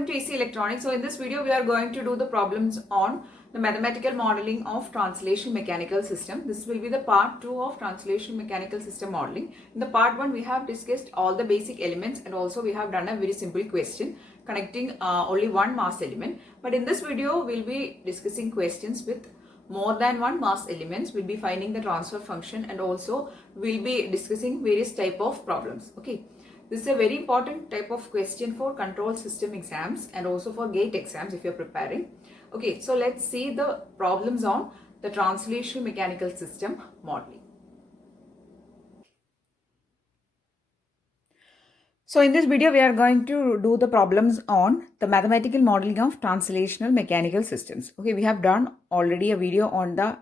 welcome to AC Electronics. So in this video we are going to do the problems on the mathematical modeling of translation mechanical system. This will be the part 2 of translation mechanical system modeling. In the part 1 we have discussed all the basic elements and also we have done a very simple question connecting only one mass element. But in this video we'll be discussing questions with more than one mass elements. We'll be finding the transfer function and also we'll be discussing various type of problems. Okay. This is a very important type of question for control system exams and also for gate exams if you're preparing. Okay, so let's see the problems on the translation mechanical system modeling. So in this video, we are going to do the problems on the mathematical modeling of translational mechanical systems. Okay, we have done already a video on the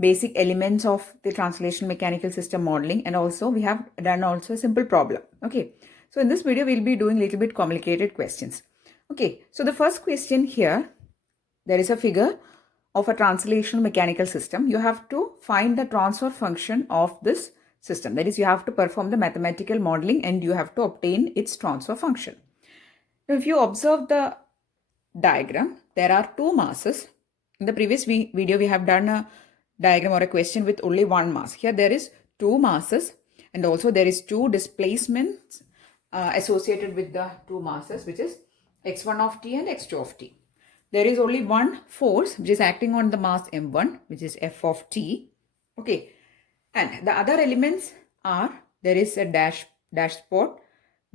basic elements of the translation mechanical system modeling, and also we have done also a simple problem. Okay, so in this video, we'll be doing a little bit complicated questions. Okay, so the first question here, there is a figure of a translational mechanical system. You have to find the transfer function of this system. That is, you have to perform the mathematical modeling and you have to obtain its transfer function. Now, if you observe the diagram, there are two masses. In the previous video, we have done a diagram or a question with only one mass. Here, there is two masses and also there is two displacements associated with the two masses, which is x1 of t and x2 of t. There is only one force which is acting on the mass m1, which is f of t. Okay. And the other elements are, there is a dash spot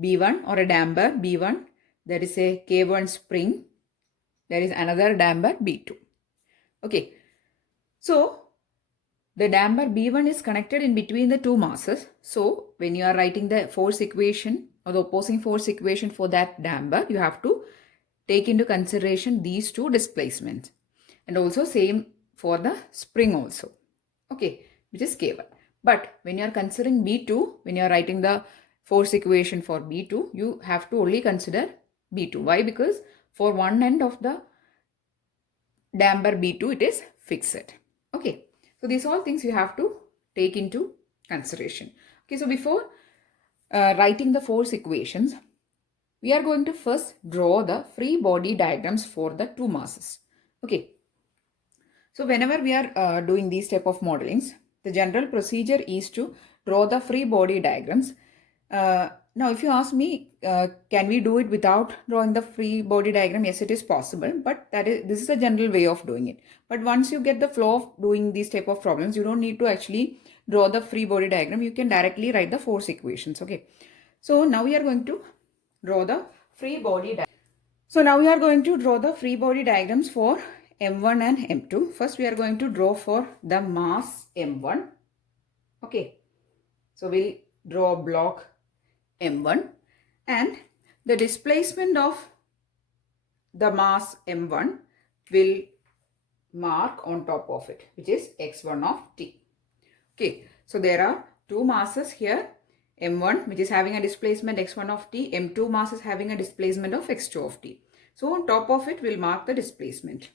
B1 or a damper B1. There is a K1 spring. There is another damper B2. Okay. So, the damper B1 is connected in between the two masses. So, when you are writing the force equation or the opposing force equation for that damper, you have to take into consideration these two displacements. And also same for the spring also. Okay, which is K1. But when you are considering B2, when you are writing the force equation for B2, you have to only consider B2. Why? Because for one end of the damper B2, it is fixed. Okay, so these all things you have to take into consideration. Okay, so before writing the force equations, we are going to first draw the free body diagrams for the two masses. Okay. So whenever we are doing these type of modelings, the general procedure is to draw the free body diagrams. Now, if you ask me, can we do it without drawing the free body diagram? Yes, it is possible, but this is a general way of doing it. But once you get the flow of doing these type of problems, you don't need to actually draw the free body diagram. You can directly write the force equations. Okay. So now we are going to draw the free body diagram. So now we are going to draw the free body diagrams for M1 and M2. First we are going to draw for the mass M1. Okay. So we'll draw a block M1 and the displacement of the mass M1 will mark on top of it, which is x1 of t. Okay. So there are two masses here. M1 which is having a displacement x1 of t, M2 mass is having a displacement of x2 of t. So on top of it will mark the displacement.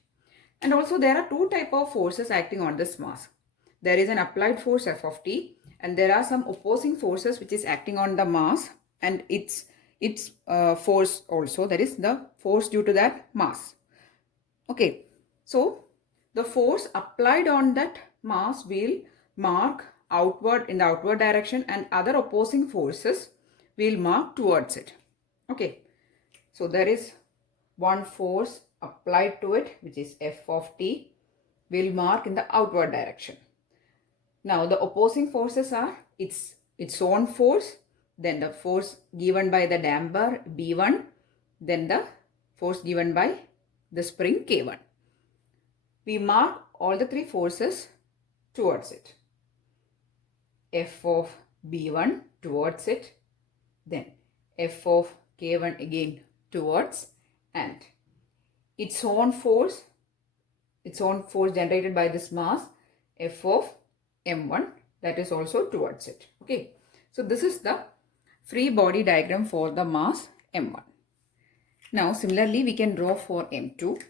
And also there are two type of forces acting on this mass. There is an applied force F of t and there are some opposing forces which is acting on the mass and its force also, that is the force due to that mass. Okay, so the force applied on that mass will mark outward in the outward direction and other opposing forces will mark towards it. Okay, so there is one force applied to it which is F of t will mark in the outward direction. Now the opposing forces are its own force, then the force given by the damper B1, then the force given by the spring K1. We mark all the three forces towards it. F of B1 towards it, then F of K1 again towards, and its own force generated by this mass F of M1, that is also towards it. Okay, so this is the free body diagram for the mass M1. Now similarly we can draw for M2.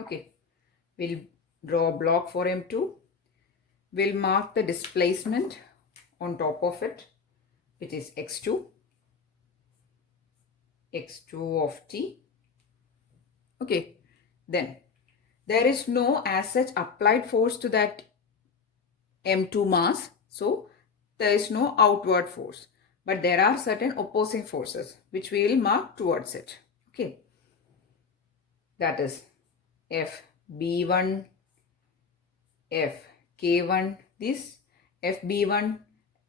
Okay, we'll draw a block for M2. We'll mark the displacement on top of it, which is x2. x2 of t. Okay, then there is no as such applied force to that m2 mass, so there is no outward force, but there are certain opposing forces which we will mark towards it. Okay, that is fb1, fk1, this fb1,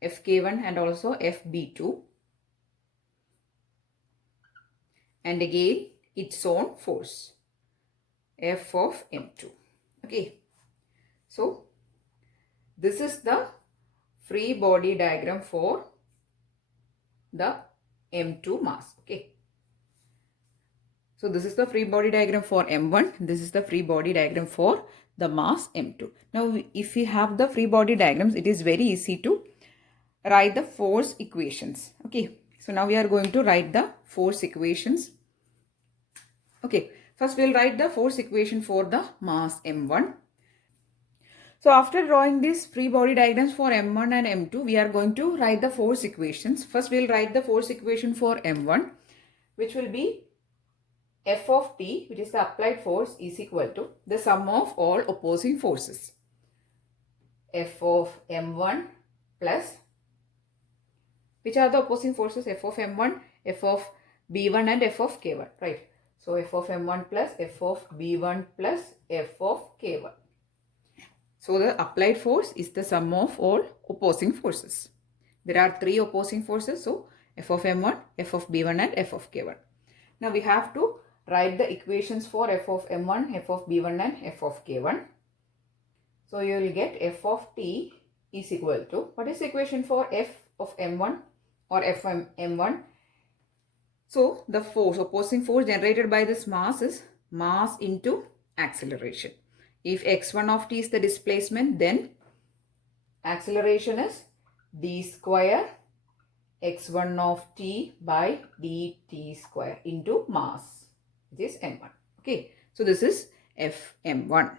fk1 and also fb2, and again its own force f of m2. Okay, so this is the free body diagram for the m2 mass. Okay, so this is the free body diagram for m1. This is the free body diagram for the mass m2. Now if we have the free body diagrams, it is very easy to write the force equations. Okay, so now we are going to write the force equations. Okay, first we'll write the force equation for the mass m1. So after drawing these free body diagrams for m1 and m2, we are going to write the force equations. First we'll write the force equation for m1, which will be F of t, which is the applied force, is equal to the sum of all opposing forces. F of m1 plus, which are the opposing forces? F of m1, F of b1 and F of k1, right? So F of m1 plus F of b1 plus F of k1. So the applied force is the sum of all opposing forces. There are three opposing forces, so F of m1, F of b1 and F of k1. Now we have to write the equations for F of m1, F of b1 and F of k1. So you will get F of t is equal to, what is the equation for F of m1 or F of m1? So the force, opposing force generated by this mass is mass into acceleration. If x1 of t is the displacement, then acceleration is d square x1 of t by dt square into mass, which is m1. Okay, so this is Fm1.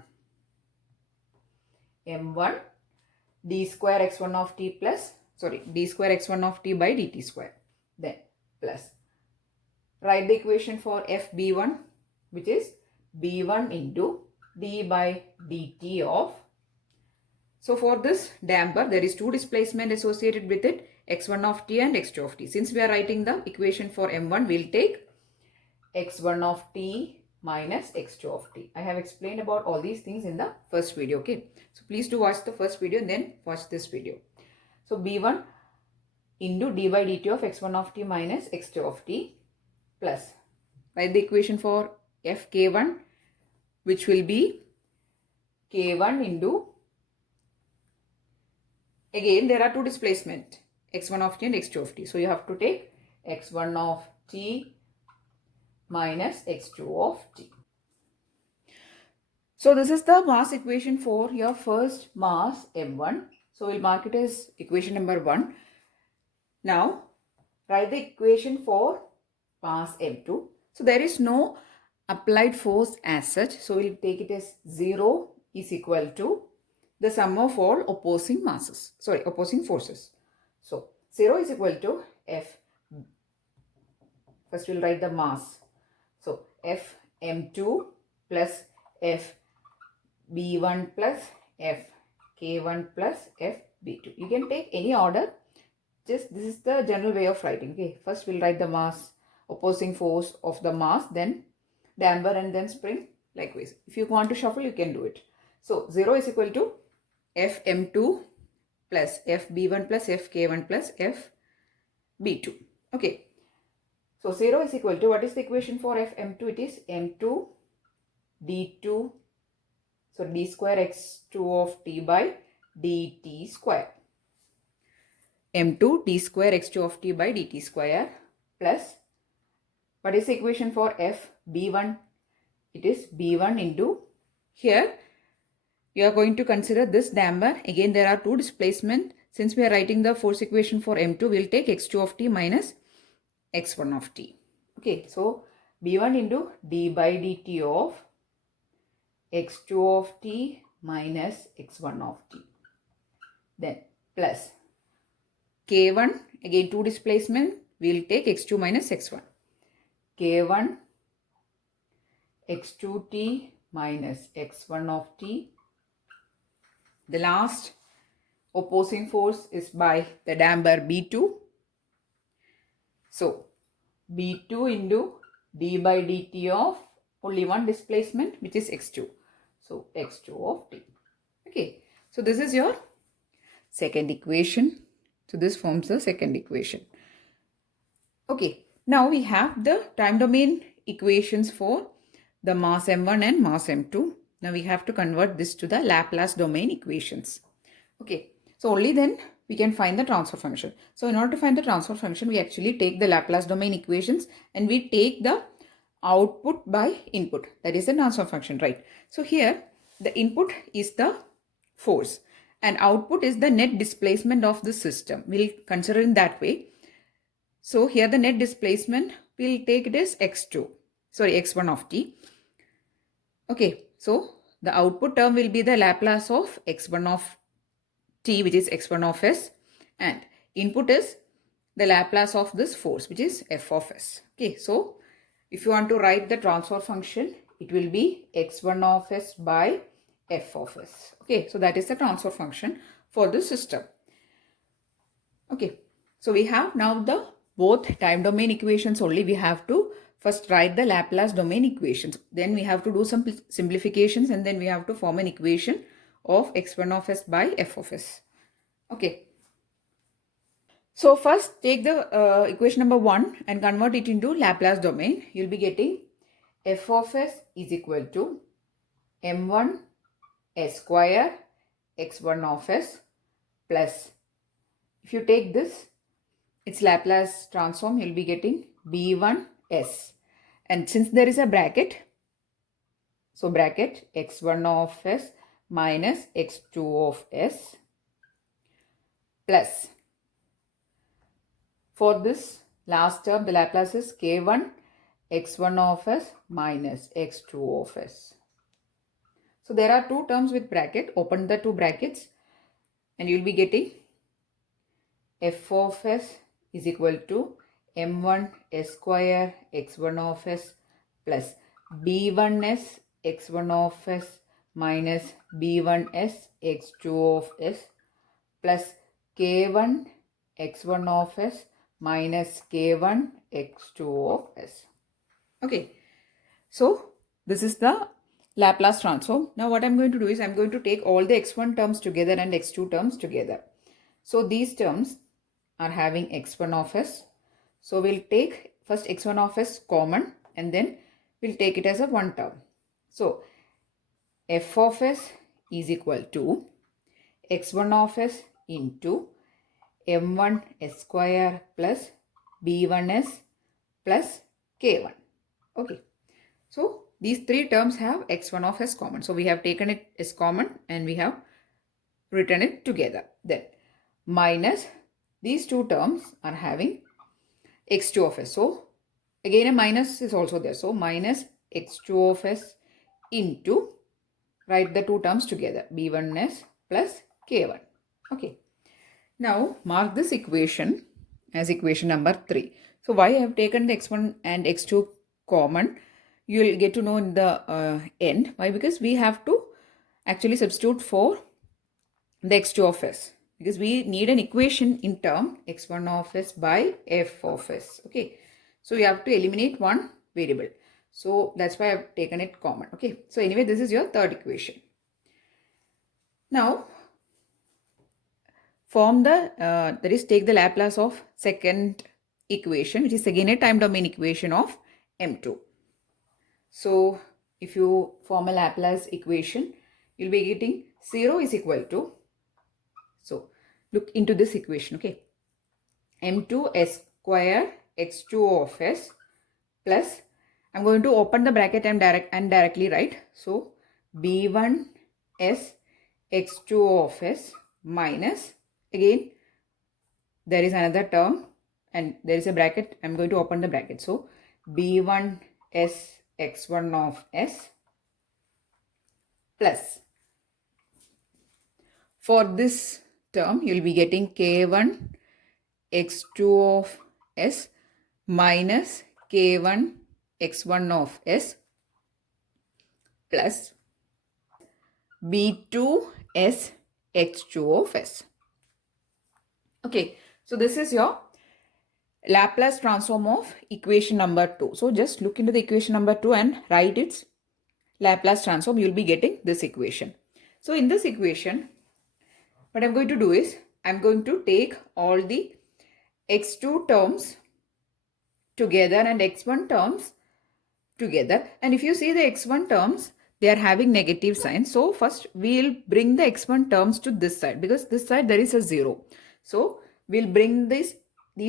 m1 d square x1 of t plus, d square x1 of t by dt square. Then plus, write the equation for Fb1, which is b1 into d by dt of, so for this damper there is two displacement associated with it, x1 of t and x2 of t. Since we are writing the equation for m1, we will take x1 of t minus x2 of t. I have explained about all these things in the first video. Okay, so please do watch the first video and then watch this video. So b1 into d by dt of x1 of t minus x2 of t plus, write the equation for fk1, which will be k1 into, again there are two displacement, x1 of t and x2 of t. So you have to take x1 of t minus x2 of t. So this is the mass equation for your first mass m1. So we'll mark it as equation number 1. Now write the equation for mass m2. So there is no applied force as such, so we'll take it as 0 is equal to the sum of all opposing masses, opposing forces. So 0 is equal to F, first we'll write the mass, so F m2 plus F b1 plus F k1 plus F b2. You can take any order, just this is the general way of writing. Okay, first we'll write the mass, opposing force of the mass, then damper and then spring, likewise. If you want to shuffle, you can do it. So 0 is equal to Fm2 plus Fb1 plus Fk1 plus Fb2. Okay, so 0 is equal to, what is the equation for Fm2? It is m2 d2, so d square x2 of t by dt square. m2 d square x2 of t by dt square plus, what is the equation for Fb1? It is b1 into, here you are going to consider this damper. Again there are two displacement. Since we are writing the force equation for m2, we will take x2 of t minus x1 of t. Okay, so b1 into d by dt of x2 of t minus x1 of t. Then plus k1, again two displacement, we will take x2 minus x1. k1 x2t minus x1 of t. The last opposing force is by the damper B2. So B2 into d by dt of only one displacement, which is x2. So x2 of t. Okay. So this is your second equation. So this forms the second equation. Okay. Now we have the time domain equations for the mass m1 and mass m2. Now we have to convert this to the Laplace domain equations. Okay. So only then we can find the transfer function. So in order to find the transfer function, we actually take the Laplace domain equations and we take the output by input. That is the transfer function, right? So here the input is the force and output is the net displacement of the system. We'll consider in that way. So here the net displacement, we'll take it as x1 of t. Okay, so the output term will be the Laplace of x1 of t, which is x1 of s, and input is the Laplace of this force, which is f of s. Okay, so if you want to write the transfer function, it will be x1 of s by f of s. Okay, so that is the transfer function for the system. Okay, so we have now the both time domain equations only. We have to first write the Laplace domain equations. Then we have to do some simplifications and then we have to form an equation of x1 of s by f of s. Okay. So first take the equation number 1 and convert it into Laplace domain. You'll be getting f of s is equal to m1 s square x1 of s plus, if you take this, its Laplace transform, you'll be getting b1 s. And since there is a bracket, so bracket x1 of s minus x2 of s plus, for this last term, the Laplace is k1 x1 of s minus x2 of s. So there are two terms with bracket. Open the two brackets and you'll be getting f of s is equal to m1 s square x1 of s plus b1s x1 of s minus b1s x2 of s plus k1 x1 of s minus k1 x2 of s. Okay, so this is the Laplace transform. Now what I'm going to do is I'm going to take all the x1 terms together and x2 terms together. So these terms are having x1 of s. So we'll take first x1 of s common and then we'll take it as a one term. So f of s is equal to x1 of s into m1 s square plus b1s plus k1. Okay. So these three terms have x1 of s common. So we have taken it as common and we have written it together. Then minus these two terms are having x2 of s. So again a minus is also there. So minus x2 of s into, write the two terms together, b1s plus k1. Okay. Now mark this equation as equation number 3. So why I have taken the x1 and x2 common, you will get to know in the end. Why? Because we have to actually substitute for the x2 of s. Because we need an equation in term x1 of s by f of s. Okay. So we have to eliminate one variable. So that's why I've taken it common. Okay. So anyway, this is your third equation. Now form the, that is take the Laplace of second equation, which is again a time domain equation of m2. So if you form a Laplace equation, you'll be getting 0 is equal to, so look into this equation, okay, m2 s square x2 of s plus, I'm going to open the bracket and directly write, so b1 s x2 of s minus, again there is another term and there is a bracket, I'm going to open the bracket, so b1 s x1 of s plus, for this term you will be getting k1 x2 of s minus k1 x1 of s plus b2s x2 of s. Okay, so this is your Laplace transform of equation number 2. So just look into the equation number 2 and write its Laplace transform. You will be getting this equation. So in this equation, what I'm going to do is I'm going to take all the x2 terms together and x1 terms together. And if you see the x1 terms, they are having negative signs. So first we'll bring the x1 terms to this side, because this side there is a 0. So we'll bring these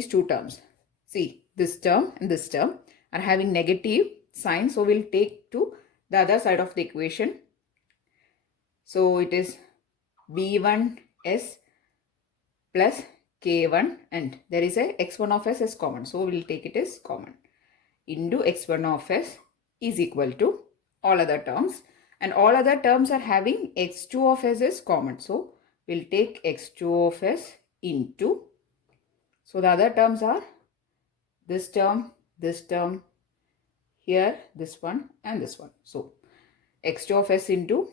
two terms. See, this term and this term are having negative signs. So we'll take to the other side of the equation. So it is b1s plus k1, and there is a x1 of s is common. So we'll take it as common, into x1 of s is equal to all other terms, and all other terms are having x2 of s is common. So we'll take x2 of s into, so the other terms are this term, here, this one and this one. So x2 of s into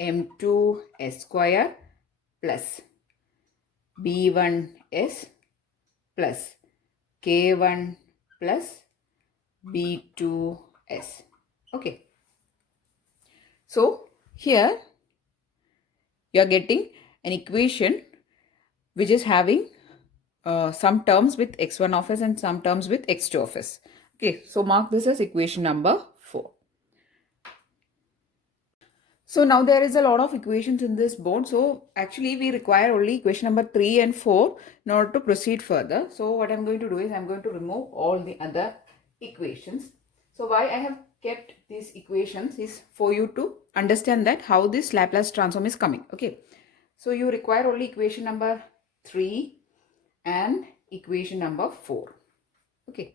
m2 s square plus b1s plus k1 plus b2s. Okay. So here you are getting an equation which is having some terms with x1 of s and some terms with x2 of s. Okay, so mark this as equation number 4. So now there is a lot of equations in this board. So actually we require only equation number 3 and 4 in order to proceed further. So what I'm going to do is I'm going to remove all the other equations. So why I have kept these equations is for you to understand that how this Laplace transform is coming. Okay. So you require only equation number 3 and equation number 4. Okay.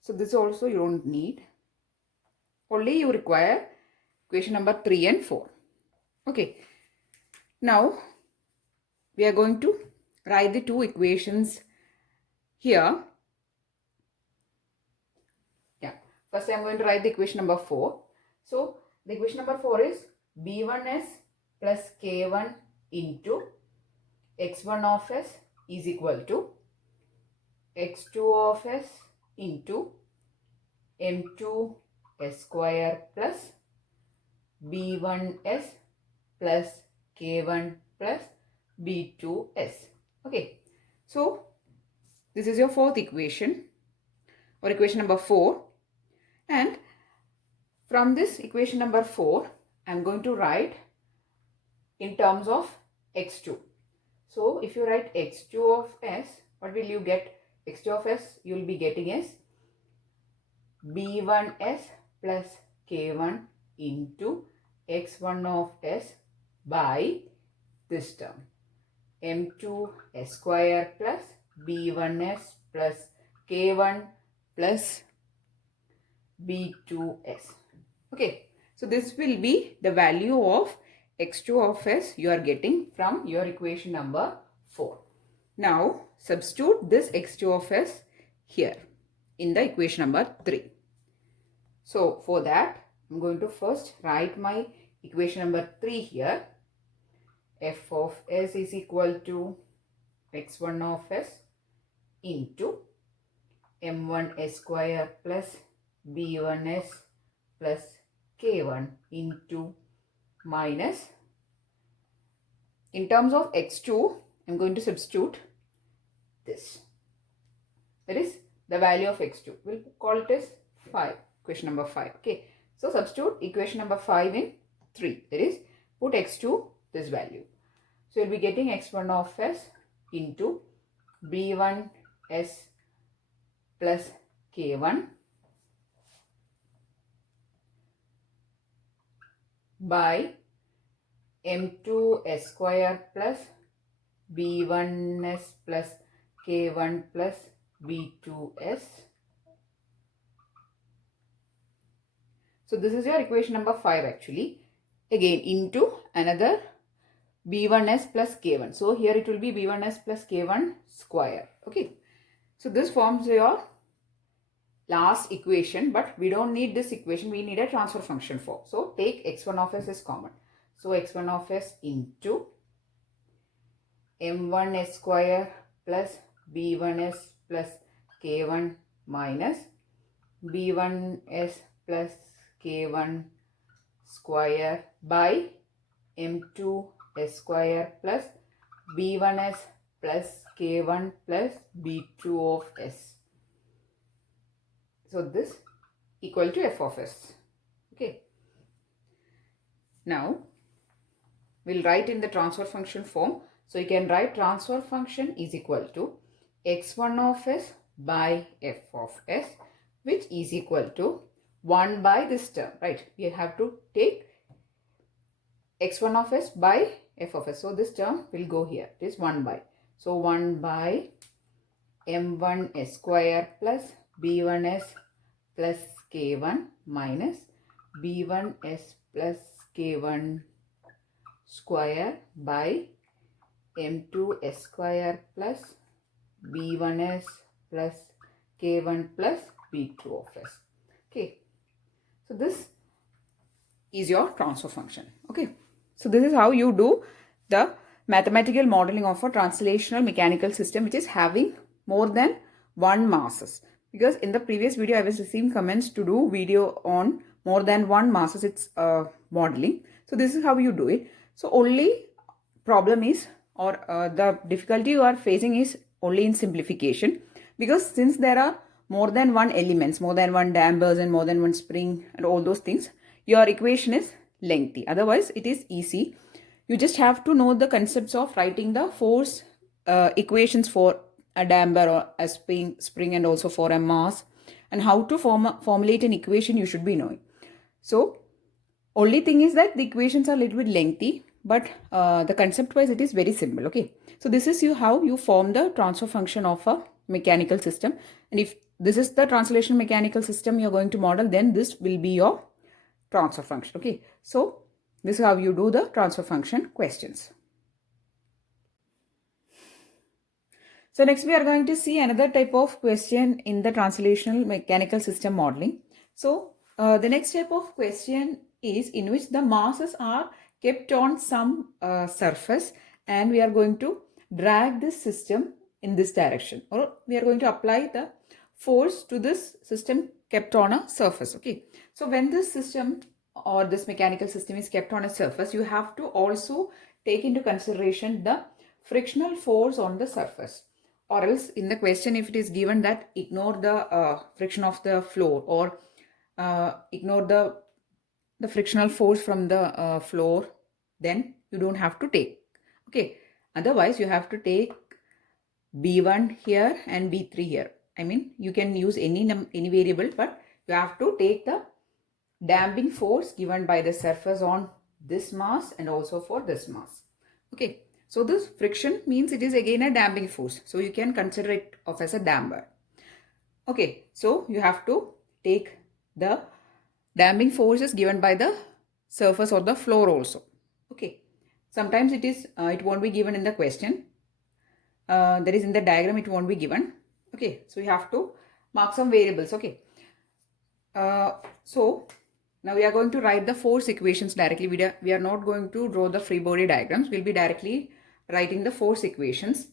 So this also you don't need. Only you require equation number 3 and 4. Okay. Now we are going to write the two equations here. Yeah. First I am going to write the equation number 4. So the equation number 4 is b1s plus k1 into x1 of s is equal to x2 of s into m2 s square plus b1s plus k1 plus b2s. Okay, so this is your fourth equation or equation number 4, and from this equation number 4 I am going to write in terms of x2. So if you write x2 of s, what will you get? x2 of s you will be getting as b1s plus k1 into x1 of s by this term m2 s square plus b1s plus k1 plus b2s. Okay, so this will be the value of x2 of s you are getting from your equation number 4. Now substitute this x2 of s here in the equation number 3. So for that I'm going to first write my equation number 3 here. F of s is equal to x1 of s into m1 s square plus b1s plus k1 into minus, in terms of x2 I'm going to substitute this, that is the value of x2. We'll call it as 5, equation number 5. Okay, so substitute equation number 5 in 3, that is put x2 this value. So you'll be getting x1 of s into b1s plus k1 by m2 s square plus b1s plus k1 plus b2s. So this is your equation number 5 actually. Again into another b1s plus k1. So here it will be b1s plus k1 square. Okay. So this forms your last equation, but we don't need this equation, we need a transfer function form. So take x1 of s is common. So x1 of s into m1s square plus b1s plus k1 minus b1s plus k1 square by m2s square plus b1s plus k1 plus b2 of s. So this equal to f of s. Okay. Now we'll write in the transfer function form. So you can write transfer function is equal to x1 of s by f of s, which is equal to 1 by this term, right? We have to take x1 of s by f of s. So this term will go here. It is 1 by. So 1 by m1s square plus b1s plus k1 minus b1s plus k1 square by m2s square plus b1s plus k1 plus b2 of s. Okay. So this is your transfer function. Okay. So this is how you do the mathematical modeling of a translational mechanical system which is having more than one masses. Because in the previous video I was receiving comments to do video on more than one masses it's modeling. So this is how you do it. So only problem is or the difficulty you are facing is only in simplification, because since there are more than one elements, more than one dampers and more than one spring and all those things, your equation is lengthy. Otherwise it is easy. You just have to know the concepts of writing the force equations for a damper or a spring and also for a mass, and how to formulate an equation you should be knowing. So only thing is that the equations are a little bit lengthy, but the concept wise it is very simple. Okay, so this is how you form the transfer function of a mechanical system, and if this is the translational mechanical system you're going to model, then this will be your transfer function. Okay, so this is how you do the transfer function questions. So next we are going to see another type of question in the translational mechanical system modeling. So the next type of question is in which the masses are kept on some surface, and we are going to drag this system in this direction, or we are going to apply the force to this system kept on a surface. Okay, so when this system or this mechanical system is kept on a surface, you have to also take into consideration the frictional force on the surface, or else in the question if it is given that ignore the friction of the floor, or ignore the frictional force from the floor, then you don't have to take. Okay, otherwise you have to take b1 here and b3 here. I mean, you can use any variable, but you have to take the damping force given by the surface on this mass and also for this mass. Okay, so this friction means it is again a damping force, so you can consider it of as a damper. Okay, so you have to take the damping forces given by the surface or the floor also. Okay, sometimes it is it won't be given in the question, that is in the diagram it won't be given. Okay, so you have to mark some variables. Okay, so now we are going to write the force equations directly. We are not going to draw the free body diagrams. We'll be directly writing the force equations.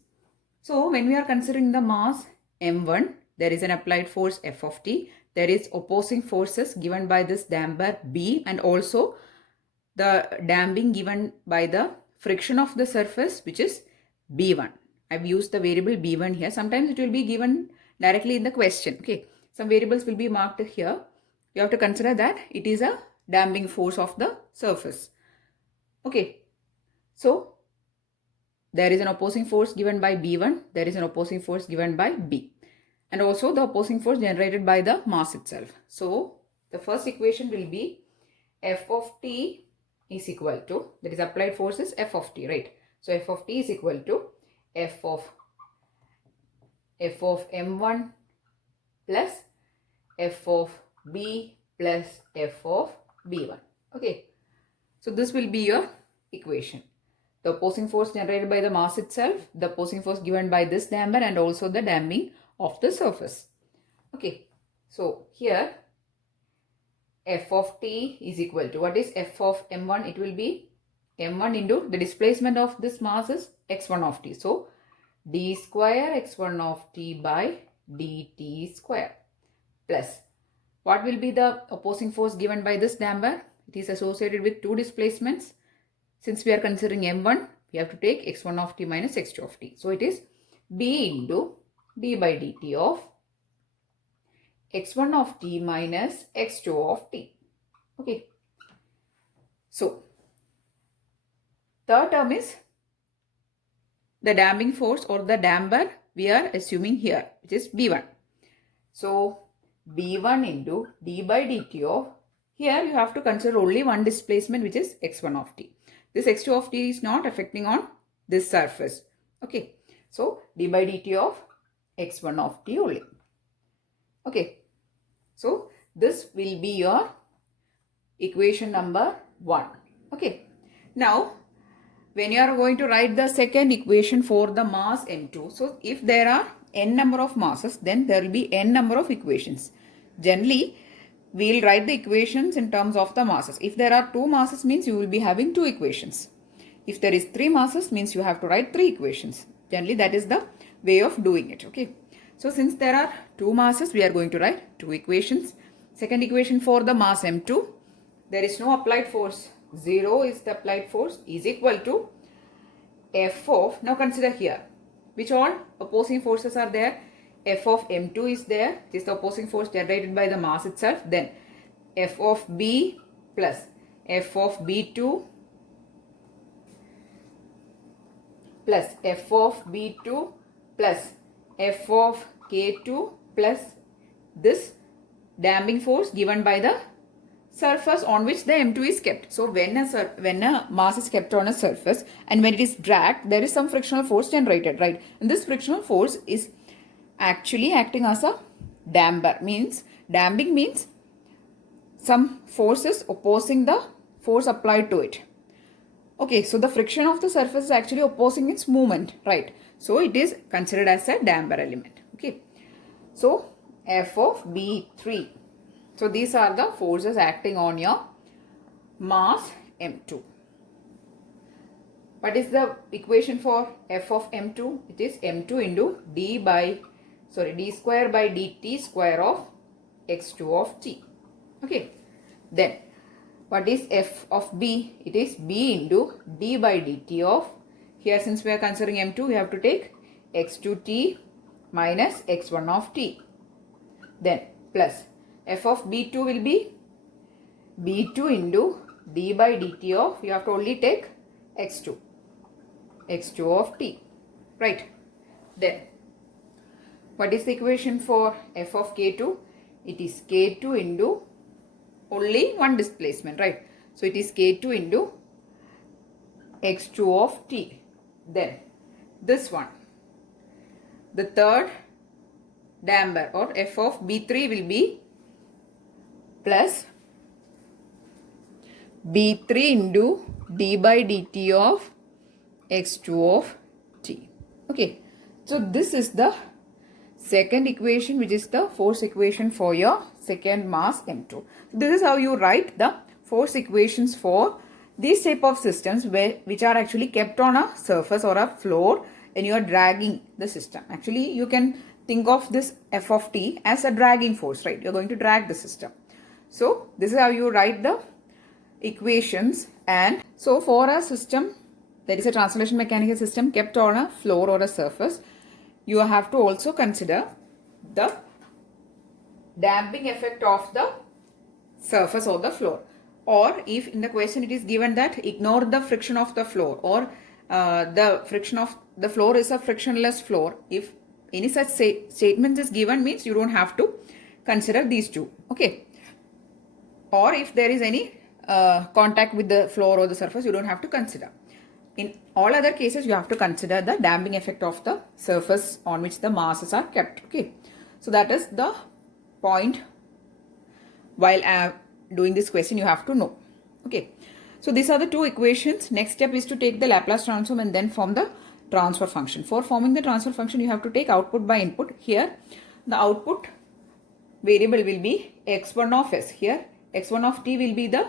So when we are considering the mass m1, there is an applied force f of t. There is opposing forces given by this damper b, and also the damping given by the friction of the surface, which is b1. I've used the variable b1 here. Sometimes it will be given directly in the question. Okay, some variables will be marked here. You have to consider that it is a damping force of the surface. Okay, so there is an opposing force given by b1, there is an opposing force given by b, and also the opposing force generated by the mass itself. So the first equation will be f of t is equal to, that is applied force is f of t, right? So f of t is equal to f of m1 plus f of b plus f of b1. Okay, so this will be your equation. The opposing force generated by the mass itself, the opposing force given by this damper, and also the damping of the surface. Okay, So here f of t is equal to, what is f of m1? It will be m1 into the displacement of this mass is x1 of t. So d square x1 of t by dt square plus, what will be the opposing force given by this damper? It is associated with two displacements. Since we are considering m1, we have to take x1 of t minus x2 of t. So it is b into d by dt of x1 of t minus x2 of t. Okay. So third term is the damping force or the damper we are assuming here, which is b1. So b1 into d by dt of, here you have to consider only one displacement, which is x1 of t. This x2 of t is not affecting on this surface. Okay. So d by dt of x1 of t only. Okay. So this will be your equation number 1. Okay. Now when you are going to write the second equation for the mass m2, so if there are n number of masses, then there will be n number of equations. Generally, we will write the equations in terms of the masses. If there are 2 masses, means you will be having 2 equations. If there is 3 masses, means you have to write 3 equations. Generally, that is the way of doing it. Okay. So since there are 2 masses, we are going to write 2 equations. Second equation for the mass m2, there is no applied force. 0 is the applied force, is equal to f of, now consider here, which all opposing forces are there. F of m2 is there, this is the opposing force generated by the mass itself. Then f of b plus f of b2 plus f of b2 plus f of k2 plus this damping force given by the surface on which the m2 is kept. So when a mass is kept on a surface and when it is dragged, there is some frictional force generated, right? And this frictional force is actually acting as a damper. Means damping means some forces opposing the force applied to it. Okay, so the friction of the surface is actually opposing its movement, right? So it is considered as a damper element. Okay, so f of b3. So these are the forces acting on your mass m2. What is the equation for f of m2? It is m2 into d square by dt square of x2 of t. Okay. Then what is f of b? It is b into d by dt of, here since we are considering m2, we have to take x2t minus x1 of t. Then plus f of b2 will be b2 into d by dt of, you have to only take x2 of t, right? Then what is the equation for f of k2? It is k2 into only one displacement, right? So it is k2 into x2 of t. Then this one, the third damper or f of b3 will be plus b3 into d by dt of x2 of t. Okay, so this is the second equation, which is the force equation for your second mass m2. This is how you write the force equations for these type of systems which are actually kept on a surface or a floor and you are dragging the system. Actually, you can think of this f of t as a dragging force, right? You're going to drag the system. So this is how you write the equations. And so for a system that is a translation mechanical system kept on a floor or a surface, you have to also consider the damping effect of the surface or the floor. Or if in the question it is given that ignore the friction of the floor, or the friction of the floor is a frictionless floor, if any such statement is given, means you don't have to consider these two. Okay. Or if there is any contact with the floor or the surface, you don't have to consider. In all other cases, you have to consider the damping effect of the surface on which the masses are kept. Okay. So that is the point while doing this question you have to know. Okay. So these are the two equations. Next step is to take the Laplace transform and then form the transfer function. For forming the transfer function, you have to take output by input. Here, the output variable will be x1 of s. Here x1 of t will be the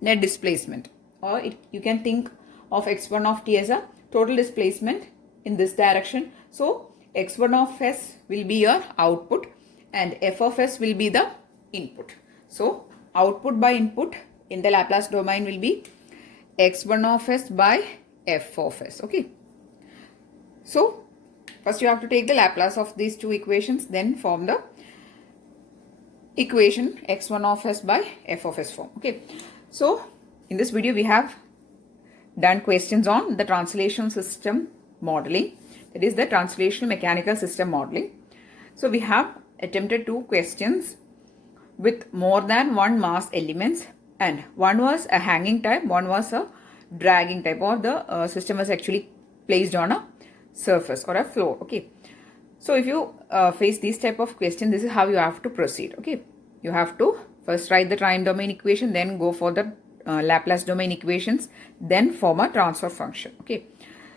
net displacement, or you can think of x1 of t as a total displacement in this direction. So x1 of s will be your output and f of s will be the input. So output by input in the Laplace domain will be x1 of s by f of s. Okay. So first you have to take the Laplace of these two equations, then form the equation x1 of s by f of s form. Okay. So in this video we have done questions on the translational system modeling, that is the translational mechanical system modeling. So we have attempted two questions with more than one mass elements, and one was a hanging type, one was a dragging type, or the system was actually placed on a surface or a floor. Okay. So if you face these type of questions, this is how you have to proceed. Okay. You have to first write the time domain equation, then go for the Laplace domain equations, then form a transfer function. Okay.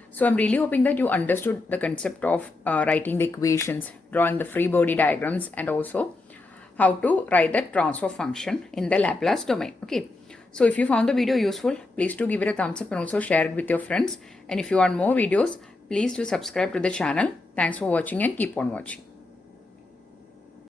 So I'm really hoping that you understood the concept of writing the equations, drawing the free body diagrams, and also how to write the transfer function in the Laplace domain. Okay. So if you found the video useful, please do give it a thumbs up and also share it with your friends. And if you want more videos, please do subscribe to the channel. Thanks for watching and keep on watching.